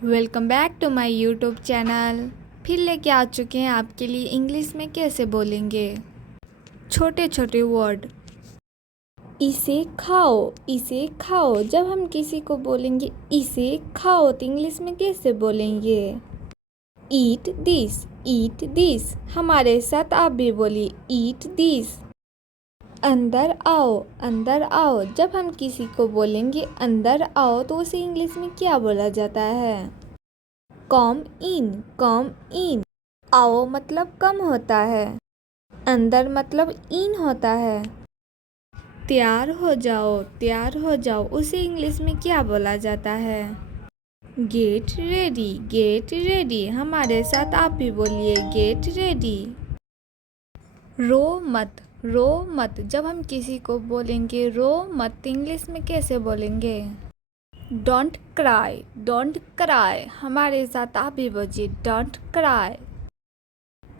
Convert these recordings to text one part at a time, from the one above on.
Welcome back to my YouTube channel. फिर लेके आ चुके हैं आपके लिए इंग्लिश में कैसे बोलेंगे छोटे छोटे वर्ड। इसे खाओ, इसे खाओ। जब हम किसी को बोलेंगे इसे खाओ तो इंग्लिश में कैसे बोलेंगे? Eat this, eat this. हमारे साथ आप भी बोलिए ईट दिस। अंदर आओ, अंदर आओ। जब हम किसी को बोलेंगे अंदर आओ तो उसे इंग्लिश में क्या बोला जाता है? कम इन, कम इन। आओ मतलब कम होता है, अंदर मतलब इन होता है। तैयार हो जाओ, तैयार हो जाओ। उसे इंग्लिश में क्या बोला जाता है? Get ready, get ready. हमारे साथ आप भी बोलिए गेट रेडी। रो मत, रो मत। जब हम किसी को बोलेंगे रो मत इंग्लिश में कैसे बोलेंगे? Don't cry, don't cry. हमारे साथ आप भी बोलिए डोंट क्राई।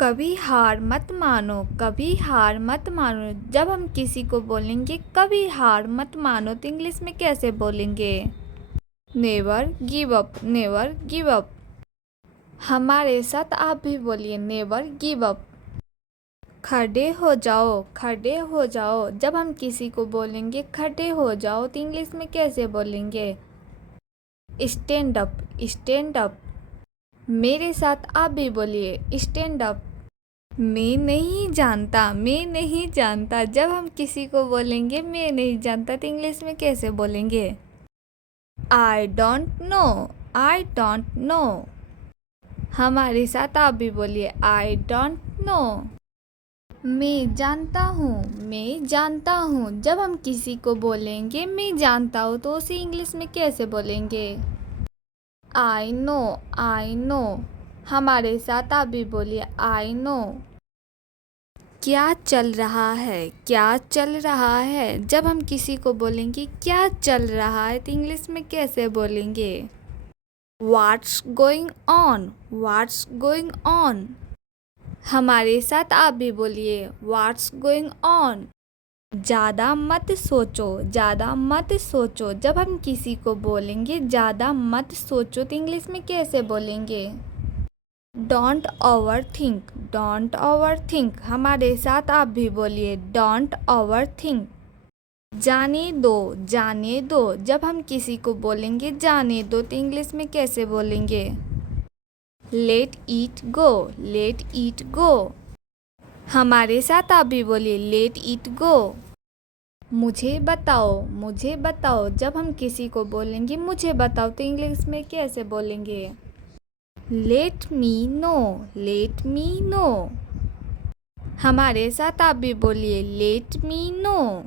कभी हार मत मानो, कभी हार मत मानो। जब हम किसी को बोलेंगे कभी हार मत मानो तो इंग्लिश में कैसे बोलेंगे? Never give up, never give up. हमारे साथ आप भी बोलिए नेवर गिव अप। खड़े हो जाओ, खड़े हो जाओ। जब हम किसी को बोलेंगे खड़े हो जाओ तो इंग्लिश में कैसे बोलेंगे? Stand up, stand up. मेरे साथ आप भी बोलिए स्टैंड अप। मैं नहीं जानता, मैं नहीं जानता। जब हम किसी को बोलेंगे मैं नहीं जानता तो इंग्लिश में कैसे बोलेंगे? I don't know, I don't know. हमारे साथ आप भी बोलिए आई डोंट नो। मैं जानता हूँ, मैं जानता हूँ। जब हम किसी को बोलेंगे मैं जानता हूँ तो उसे इंग्लिश में कैसे बोलेंगे? I know, I know. हमारे साथ आप भी बोलिए आई नो। क्या चल रहा है, क्या चल रहा है? जब हम किसी को बोलेंगे क्या चल रहा है तो इंग्लिश में कैसे बोलेंगे? What's going on, what's going on. हमारे साथ आप भी बोलिए व्हाट्स गोइंग ऑन। ज़्यादा मत सोचो, ज़्यादा मत सोचो। जब हम किसी को बोलेंगे ज़्यादा मत सोचो तो इंग्लिश में कैसे बोलेंगे? Don't over think, don't over think. हमारे साथ आप भी बोलिए डोंट ओवर थिंक। जाने दो, जाने दो। जब हम किसी को बोलेंगे जाने दो तो इंग्लिश में कैसे बोलेंगे? Let it go, let it go. हमारे साथ आप भी बोलिए लेट इट गो। मुझे बताओ, मुझे बताओ। जब हम किसी को बोलेंगे मुझे बताओ तो इंग्लिश में कैसे बोलेंगे? Let me know, let me know. हमारे साथ आप भी बोलिए लेट मी नो।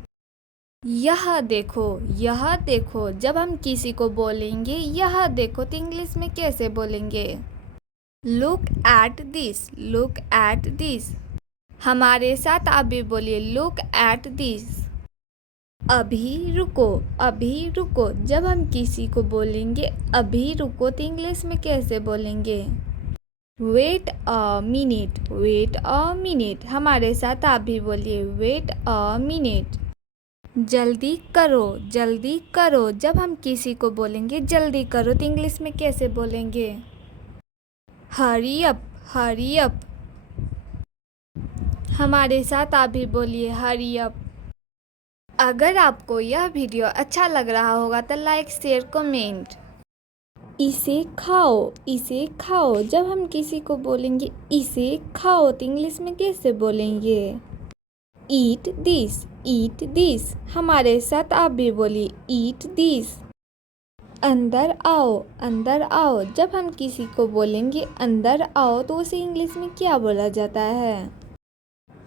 यह देखो, यह देखो। जब हम किसी को बोलेंगे यह देखो तो इंग्लिश में कैसे बोलेंगे? Look at this, look at this. हमारे साथ आप भी बोलिए लुक एट दिस। अभी रुको, अभी रुको। जब हम किसी को बोलेंगे अभी रुको तो इंग्लिश में कैसे बोलेंगे? Wait a minute, wait a minute. हमारे साथ आप भी बोलिए वेट अ मिनट। जल्दी करो, जल्दी करो। जब हम किसी को बोलेंगे जल्दी करो तो इंग्लिश में कैसे बोलेंगे? Hurry up, hurry up. हमारे साथ आप भी बोलिए हरी अप। अगर आपको यह वीडियो अच्छा लग रहा होगा तो लाइक शेयर कमेंट। इसे खाओ, इसे खाओ। जब हम किसी को बोलेंगे इसे खाओ तो इंग्लिश में कैसे बोलेंगे? Eat this, eat this. हमारे साथ आप भी बोलिए ईट दिस। अंदर आओ, अंदर आओ। जब हम किसी को बोलेंगे अंदर आओ तो उसे इंग्लिश में क्या बोला जाता है?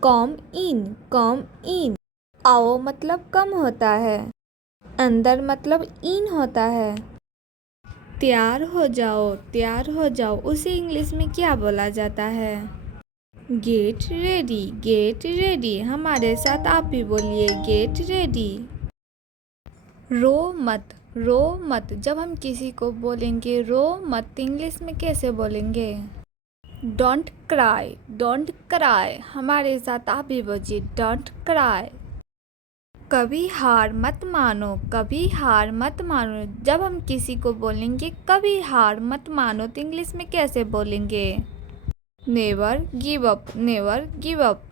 कम इन, कम इन। आओ मतलब कम होता है, अंदर मतलब इन होता है। तैयार हो जाओ, तैयार हो जाओ। उसे इंग्लिश में क्या बोला जाता है? Get ready, get ready. हमारे साथ आप भी बोलिए गेट रेडी। रो मत, रो मत। जब हम किसी को बोलेंगे रो मत इंग्लिश में कैसे बोलेंगे? Don't cry, don't cry. हमारे साथ आप भी बोलिए डोंट क्राई। कभी हार मत मानो, कभी हार मत मानो। जब हम किसी को बोलेंगे कभी हार मत मानो तो इंग्लिश में कैसे बोलेंगे? Never give up, never give up.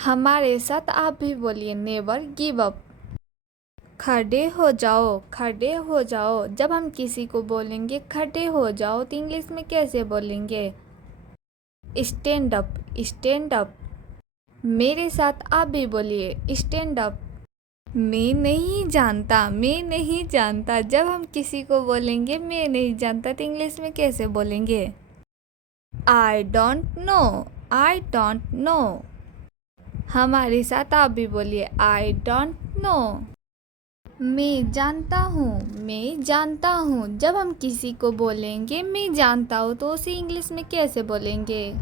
हमारे साथ आप भी बोलिए नेवर गिव अप। खड़े हो जाओ, खड़े हो जाओ। जब हम किसी को बोलेंगे खड़े हो जाओ तो इंग्लिश में कैसे बोलेंगे? Stand up, stand up. मेरे साथ आप भी बोलिए स्टैंड अप। मैं नहीं जानता, मैं नहीं जानता। जब हम किसी को बोलेंगे मैं नहीं जानता तो इंग्लिश में कैसे बोलेंगे? I don't know, I don't know. हमारे साथ आप भी बोलिए आई डोंट नो। मैं जानता हूँ, मैं जानता हूँ। जब हम किसी को बोलेंगे मैं जानता हूँ तो उसे इंग्लिश में कैसे बोलेंगे?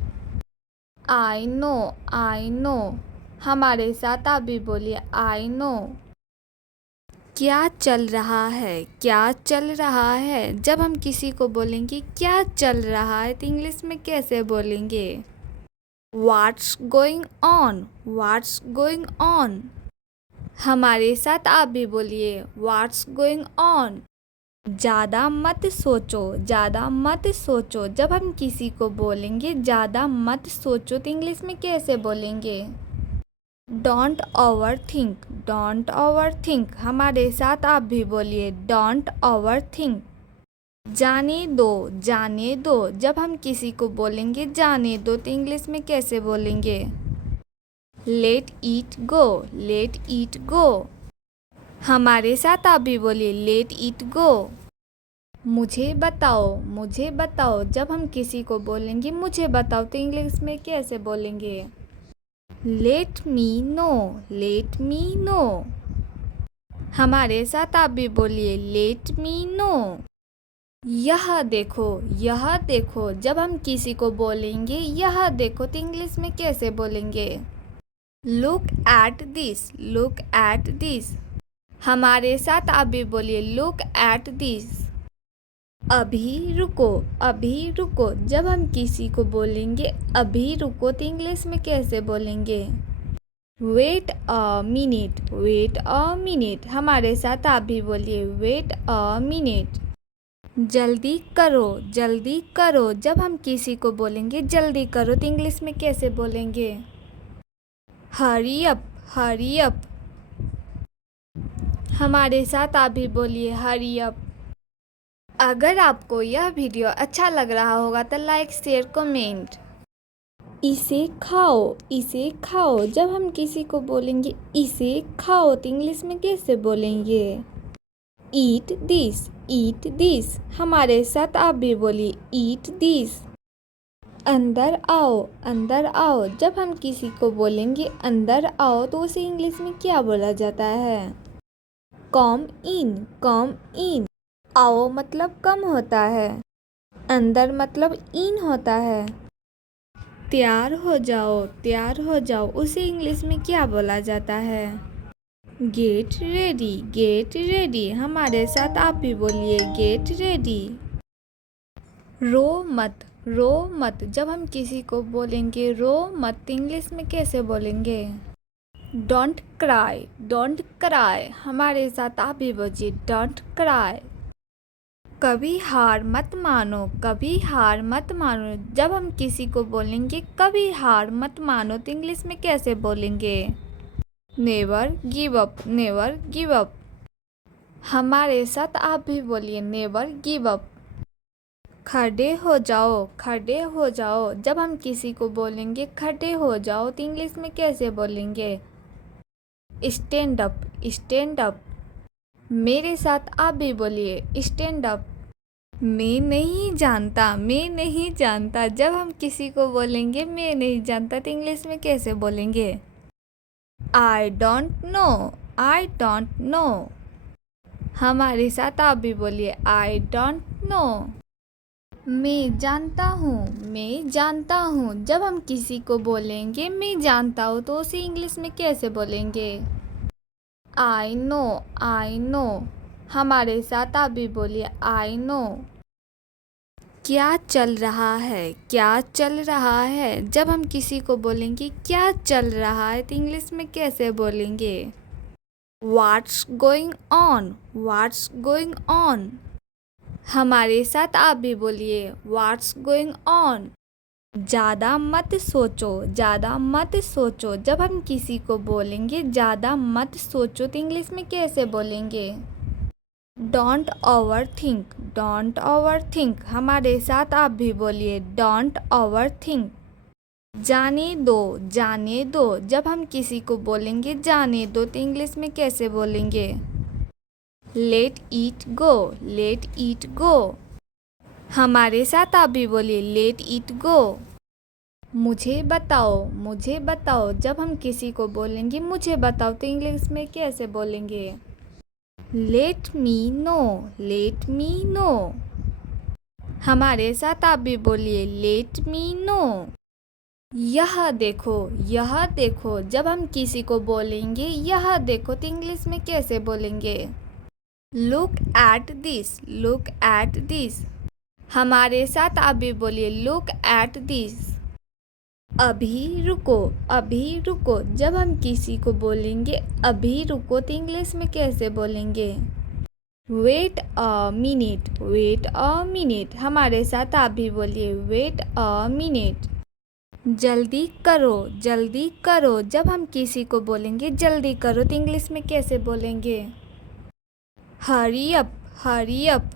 I know, I know. हमारे साथ आप भी बोलिए आई नो। क्या चल रहा है, क्या चल रहा है? जब हम किसी को बोलेंगे क्या चल रहा है तो इंग्लिश में कैसे बोलेंगे? What's going on, What's going on? हमारे साथ आप भी बोलिए What's going on? ज़्यादा मत सोचो, ज़्यादा मत सोचो। जब हम किसी को बोलेंगे ज़्यादा मत सोचो तो इंग्लिश में कैसे बोलेंगे? Don't over think, don't over think. हमारे साथ आप भी बोलिए डोंट ओवर थिंक। जाने दो, जाने दो। जब हम किसी को बोलेंगे जाने दो तो इंग्लिश में कैसे बोलेंगे? Let it go, let it go. हमारे साथ आप भी बोलिए लेट इट गो। मुझे बताओ, मुझे बताओ। जब हम किसी को बोलेंगे मुझे बताओ तो इंग्लिश में कैसे बोलेंगे? Let me know, let me know. हमारे साथ आप भी बोलिए लेट मी नो। यह देखो, यह देखो। जब हम किसी को बोलेंगे यह देखो तो इंग्लिश में कैसे बोलेंगे? Look at this, look at this. हमारे साथ आप भी बोलिए लुक एट दिस। अभी रुको, अभी रुको। जब हम किसी को बोलेंगे अभी रुको तो इंग्लिश में कैसे बोलेंगे? Wait a minute, wait a minute. हमारे साथ आप भी बोलिए वेट अ मिनट। जल्दी करो, जल्दी करो। जब हम किसी को बोलेंगे जल्दी करो तो इंग्लिश में कैसे बोलेंगे? Hurry up, hurry up. हमारे साथ आप भी बोलिए हरी अप। अगर आपको यह वीडियो अच्छा लग रहा होगा तो लाइक शेयर कमेंट। इसे खाओ, इसे खाओ। जब हम किसी को बोलेंगे इसे खाओ तो इंग्लिश में कैसे बोलेंगे? Eat this, eat this. हमारे साथ आप भी बोलिए ईट दिस। अंदर आओ, अंदर आओ। जब हम किसी को बोलेंगे अंदर आओ तो उसे इंग्लिश में क्या बोला जाता है? कम इन, कम इन। आओ मतलब कम होता है, अंदर मतलब इन होता है। तैयार हो जाओ, तैयार हो जाओ। उसे इंग्लिश में क्या बोला जाता है? Get ready, get ready. हमारे साथ आप भी बोलिए गेट रेडी। रो मत, रो मत। जब हम किसी को बोलेंगे रो मत इंग्लिश में कैसे बोलेंगे? Don't cry, don't cry. हमारे साथ आप भी बोलिए डोंट क्राई। कभी हार मत मानो, कभी हार मत मानो। जब हम किसी को बोलेंगे कभी हार मत मानो तो इंग्लिश में कैसे बोलेंगे? Never give up, never give up. हमारे साथ आप भी बोलिए नेवर गिव अप। खड़े हो जाओ, खड़े हो जाओ। जब हम किसी को बोलेंगे खड़े हो जाओ तो इंग्लिश में कैसे बोलेंगे? Stand up, stand up. मेरे साथ आप भी बोलिए स्टैंड अप। मैं नहीं जानता, मैं नहीं जानता। जब हम किसी को बोलेंगे मैं नहीं जानता तो इंग्लिश में कैसे बोलेंगे? I don't know, I don't know. हमारे साथ आप भी बोलिए आई डोंट नो। मैं जानता हूँ, मैं जानता हूँ। जब हम किसी को बोलेंगे मैं जानता हूँ तो उसे इंग्लिश में कैसे बोलेंगे? I know, I know. हमारे साथ आप भी बोलिए आई नो। क्या चल रहा है, क्या चल रहा है? जब हम किसी को बोलेंगे क्या चल रहा है तो इंग्लिश में कैसे बोलेंगे? What's going on? What's going on? हमारे साथ आप भी बोलिए What's going on? ज़्यादा मत सोचो, ज़्यादा मत सोचो। जब हम किसी को बोलेंगे ज़्यादा मत सोचो तो इंग्लिश में कैसे बोलेंगे? Don't over think, don't over think. हमारे साथ आप भी बोलिए डोंट ओवर थिंक। जाने दो, जाने दो। जब हम किसी को बोलेंगे जाने दो तो इंग्लिश में कैसे बोलेंगे? Let it go, let it go. हमारे साथ आप भी बोलिए लेट इट गो। मुझे बताओ, मुझे बताओ। जब हम किसी को बोलेंगे मुझे बताओ तो इंग्लिश में कैसे बोलेंगे? Let me know, let me know. हमारे साथ आप भी बोलिए लेट मी नो। यह देखो, यह देखो। जब हम किसी को बोलेंगे यह देखो तो इंग्लिश में कैसे बोलेंगे? Look at this, look at this. हमारे साथ आप भी बोलिए लुक एट दिस। अभी रुको, अभी रुको। जब हम किसी को बोलेंगे अभी रुको तो इंग्लिश में कैसे बोलेंगे? Wait a minute, wait a minute. हमारे साथ आप भी बोलिए वेट अ मिनट। जल्दी करो, जल्दी करो। जब हम किसी को बोलेंगे जल्दी करो तो इंग्लिश में कैसे बोलेंगे? Hurry up, hurry up.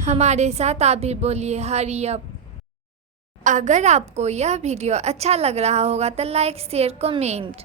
हमारे साथ आप भी बोलिए हरी अप। अगर आपको यह वीडियो अच्छा लग रहा होगा तो लाइक शेयर कमेंट